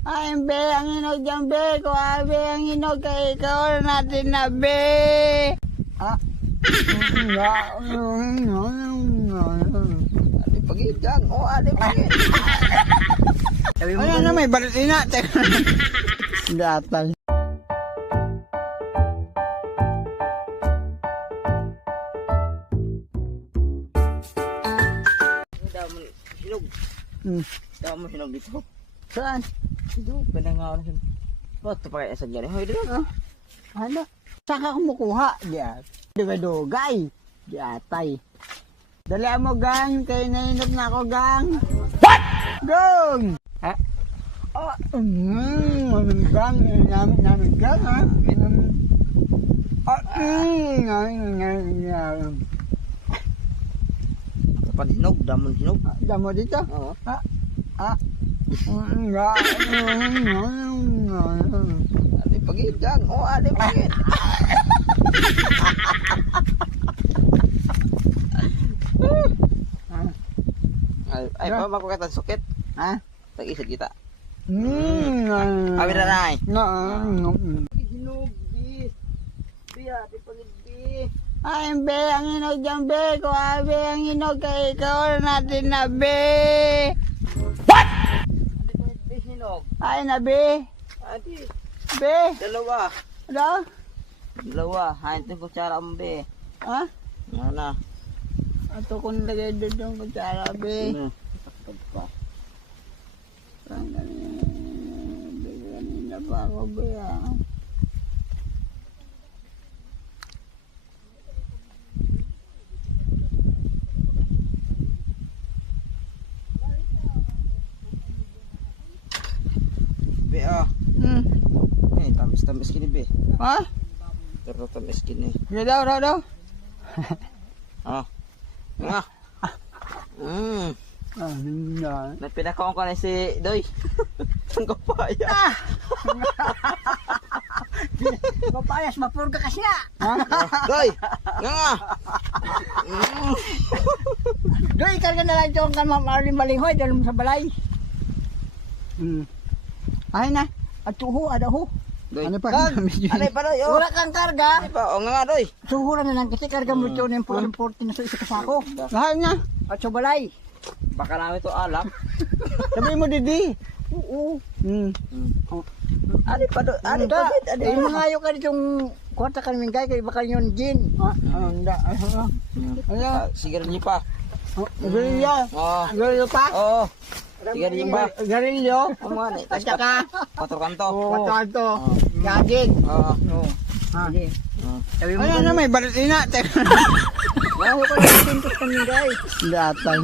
Ay, be, ang inog dyan, be. Kuha, be, ang inog kay ikaw natin na, be. Ah. Adi pagid gang. Oh, adi pagid. Sabi mo Ano na, may balitina. Datay. Damon hinog. Damon hinog dito. Saan? Dito, panangaw na siya. What to pa kaya sa gani? Hoy, dito. Ano? Saan ka kumukuha? Diyan. Dugay. Diatay. Dali mo, gang. Kaya nainom na ako, gang. What? Gang! Ha? Oh, gang. Namin, gang, ha? Dapat hinog, damon hinog. Damo dito? Oo. Adi pagid gang. Oh, adi pagid. Ay, pa ba ko kita sukit? Ha? Tag-isad kita. Kami na nai. Hinog, bis. Biya, di pagid di. Ay, be, ang inog dyan, be. Kuha, be, ang inog kay ikaw natin na, be. Adi pagid di hinog. Ay, na, be. Adi, Be. dalawa. Ano? Dalawa, hain ting kutsara mo be. Ha? Ano na? Ato kung lagay doon yung kutsara, be. Ano? Kanina pa ako, be, ah. Be ah. Eh, tamis kini be. Ha? Pero tamis kini. Sige daw. Ah. Nga. Hindi. Napinakaon ko na si Doy. Ang kapaya. Papayas, mapurga ka siya. Doy! Nga! Doy, karga na lang itong kamarin balinghoy dahil mo sa balay. Ay na, at suho, adaho. Doy. Ano pa? Ano pa Doy? Oh. Wala kang karga. Ano pa? O nga Doy. Suho na lang kasi karga mo ito ng 40 na sa isa kasako. Lahat na. At sa balay. Baka namin ito alak. Sabi mo, Didi. Oo. Ano pa Doy? Ano pa Doy? Ano Eh, mangayo ka ditong kwarta ka namin kay baka yun gin. Hindi. Sigarilyo pa. Garilyo. Oo. Garilyo pa? Oo. Sigarilyo pa. Garilyo. Ang mga na. At saka, Patro kanto. wato. Gaging. Oo. Sige. Sabi mo Ano na, may balitina. Ngayon ko na pintos kami guys. Datay.